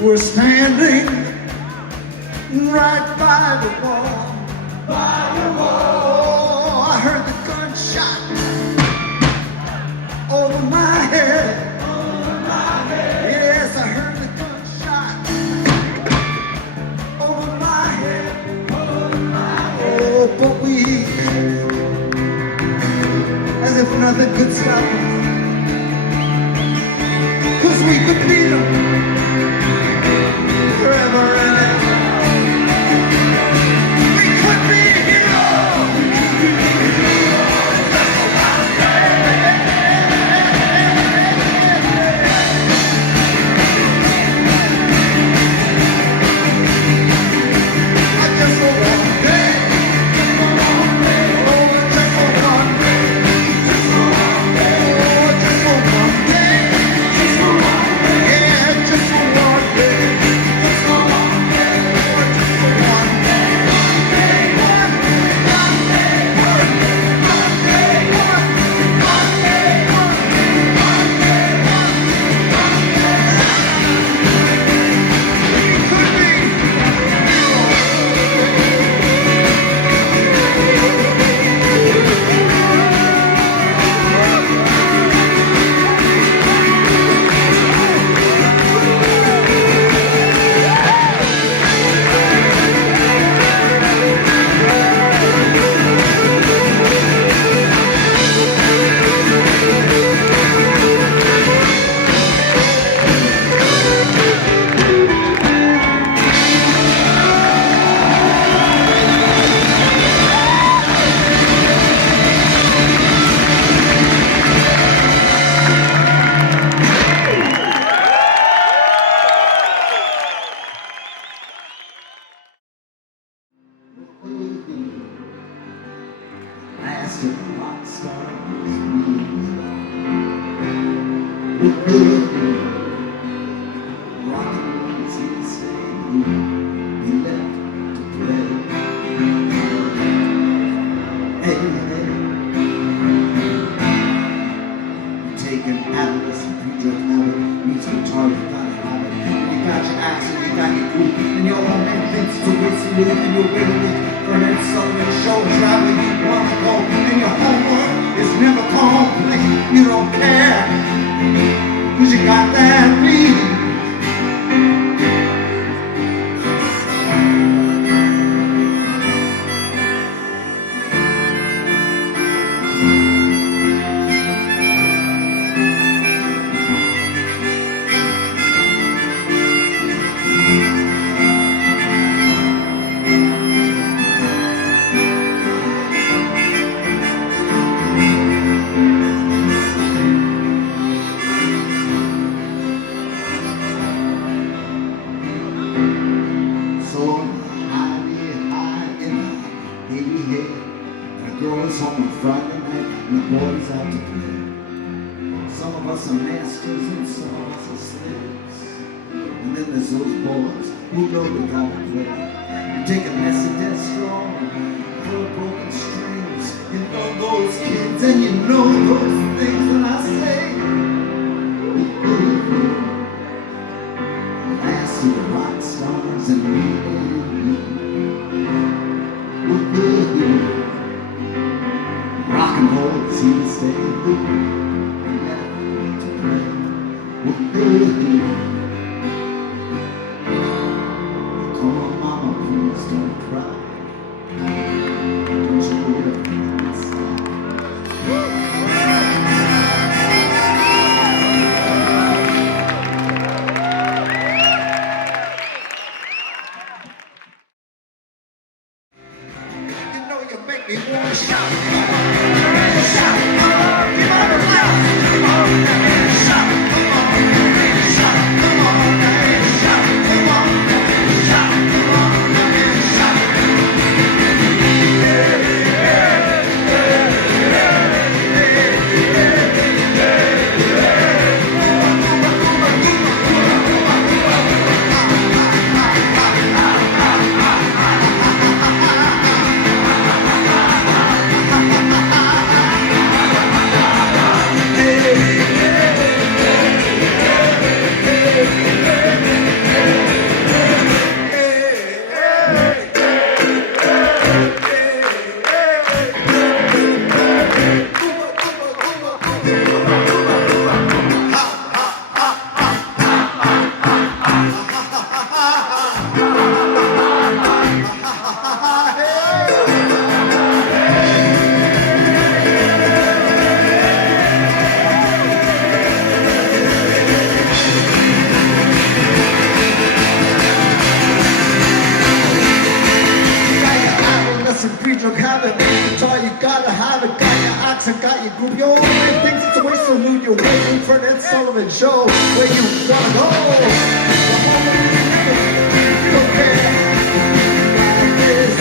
were standing right by the wall. Oh, I heard the gunshot over my head. Yes, I heard the gunshot over my head. Oh, but we, as if nothing could stop us, 'cause we could beat them forever and ever. We could be heroes. I just for one day. Oh, just for one day. Just for one day. Oh, just for one day. Just for one day. Yeah, just for one day. Just for one day. Oh, just for one day. One day. One day. One day. One day. One day. One day. We could be. Last of the rock stars, rockin' ones he stayed, he left to play. Hey, hey, taking Atlas and pre-drug habit, meets guitar, you gotta have it. You got your accent, you got your groove, and your own man thinks it's a waste of move, and you're waiting for an southern show travel you wanna go, and your homework is never complete. You don't care, 'cause you got that beat. So high in the baby head, and the girls home on Friday night, and the boys out to play. Some of us are masters and some of us are slaves. And then there's those boys who know they gotta play. You take a messy death straw, full of broken strings. You know those kids and you know those things that I say. Last of the rock stars and me. Rock and roll, see the stay. To play. Come on, mama, please don't cry. Don't you ever inside. You know you make me wanna shout. Shout. You wanna shout. Shout. Shout. Sullivan Show, where you wanna go. You don't care like this.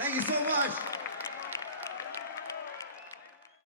Thank you so much.